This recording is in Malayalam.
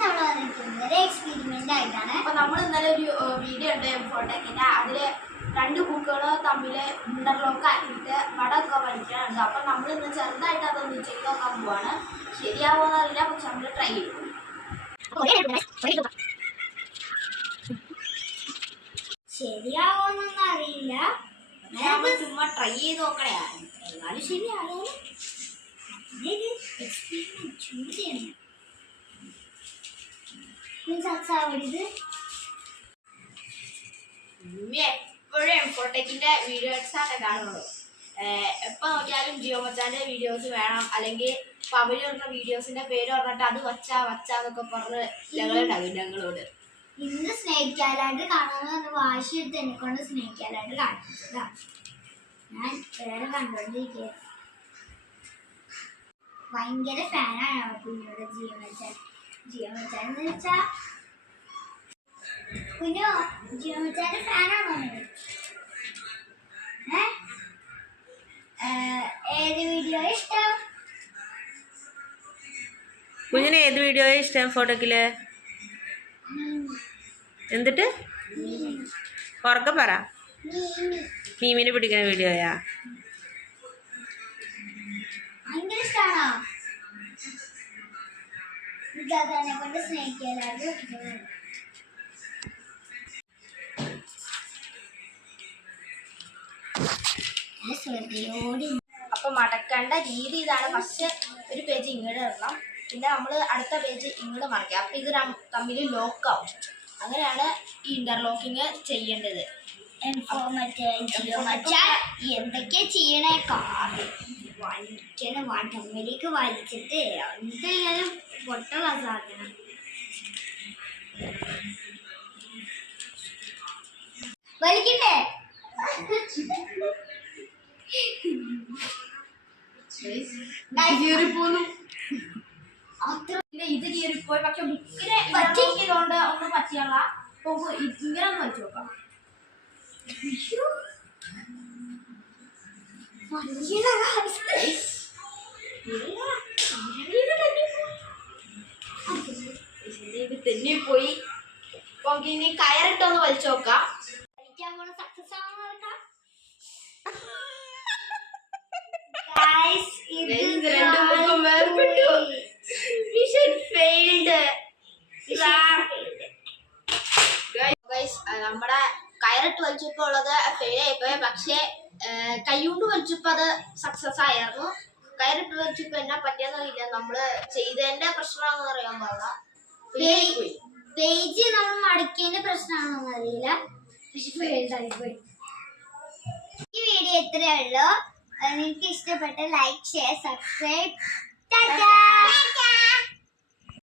നമ്മൾ വന്നിരിക്കുന്നത് എക്സ്പെരിമെന്റ് ആയിട്ടാണ്. അപ്പോൾ നമ്മൾ ഇന്നലെ ഒരു വീഡിയോ ഉണ്ട് ഫോട്ടോക്കിൻ്റെ. അതിൽ 2 ബുക്കുകൾ തമ്മിൽ ഇന്റർലോക്ക് ആക്കിയിട്ട് വടമൊക്കെ വലിക്കാനുണ്ട്. അപ്പോൾ നമ്മൾ ഇന്ന് ചെറുതായിട്ട് അതൊന്ന് ചെയ്ത് നോക്കാൻ പോവാണ്. ശരിയാവുമെന്ന് അറിയില്ല, പക്ഷെ നമ്മൾ ട്രൈ ചെയ്യും. ശരിയാവുമെന്നൊന്നും അറിയില്ല, നമ്മൾ ചുമ്മാ ട്രൈ ചെയ്ത് നോക്കണേ. എന്നാലും ശരിയാണോ എപ്പോഴും എംഫോടെക്കിന്റെ വീഡിയോസാണ് കാണുള്ളൂ. എപ്പോൾ നോക്കിയാലും ജിയോ മച്ചാന്റെ വീഡിയോസ് വേണം, അല്ലെങ്കിൽ പവര് പറഞ്ഞ വീഡിയോസിന്റെ പേര് പറഞ്ഞിട്ട് അത് വച്ചാന്നൊക്കെ പറഞ്ഞ് ഞങ്ങളുണ്ടാകും ഞങ്ങളോട്. ഇന്ന് സ്നേഹിക്കാലായിട്ട് കാണാമെന്ന് വാശി എടുത്ത് എന്നെ കൊണ്ട് സ്നേഹിക്കാലായിട്ട് കാണിച്ചതാ. ഞാൻ വേറെ കണ്ടോണ്ടിരിക്കുക. ഭയങ്കര ഫാനാണ് കുഞ്ഞോട് ജിയോമച്ചാൻ എന്ന് വെച്ചാ കുഞ്ഞോ ജിയോമച്ചാന്റെ ഫാനാണോ? ഏത് വീഡിയോ ഇഷ്ടം? കുഞ്ഞിന് ഏത് വീഡിയോ ഇഷ്ടം ഫോട്ടോക്കില്? എന്നിട്ട് ഉറക്കെ പറ. മീമിനെ പിടിക്കുന്ന വീഡിയോയാ? ഭയങ്കര ഇഷ്ടാണോ? ഇതാന്നെ കൊണ്ട് സ്നേഹിക്കാനായിട്ട്. അപ്പൊ മടക്കേണ്ട രീതി ഇതാണ്. ഫസ്റ്റ് ഒരു പേജ് ഇങ്ങോട്ട് ഇടണം, പിന്നെ നമ്മൾ അടുത്ത പേജ് ഇങ്ങോട്ട് മടക്കുക. അപ്പൊ ഇത് തമ്മിൽ ലോക്കാവും. അങ്ങനെയാണ് ഈ ഇന്റർലോക്കിങ് ചെയ്യേണ്ടത്. എന്തൊക്കെയാ ചെയ്യണേ? വലിക്കണം, വടമ്മിലേക്ക് വലിച്ചിട്ട് എന്തായാലും പൊട്ടുള്ള സാധനം. വലിക്കട്ടെ? ഇത് കീറിപ്പോയി, പക്ഷെ ബുക്കിനെ പറ്റിയതുകൊണ്ട് ഒന്നും പറ്റിയല്ല. ഇങ്ങനെ ഒന്ന് വെച്ച് നോക്കാം. ഇത് തെന്നിപ്പോയി. അപ്പൊ ഇനി കയറിട്ടൊന്ന് വലിച്ചു നോക്കാം. സക്സസ് ആവുന്ന നമ്മുടെ കയറിട്ട് വലിച്ചപ്പോ ഉള്ളത് ഫെയിൽ ആയിപ്പോയി. പക്ഷെ കൈകൊണ്ട് വലിച്ചപ്പോ അത് സക്സസ് ആയിരുന്നു. കയറിട്ട് വലിച്ചപ്പോ എന്നാ പറ്റിയെന്നറിയില്ല. നമ്മള് ചെയ്തതിന്റെ പ്രശ്നമാണെന്ന് അറിയാൻ പാടില്ല. പേജ് നമ്മൾ മടക്കിയതിന്റെ പ്രശ്നമാണെന്ന് അറിയില്ല, പക്ഷെ ഫെയിൽഡ് ആയിപ്പോയി. ഈ വീഡിയോ ഇത്രയേ ഉള്ളൂ. നിങ്ങൾക്ക് ഇഷ്ടപ്പെട്ട ലൈക്ക്, ഷെയർ, സബ്സ്ക്രൈബ്.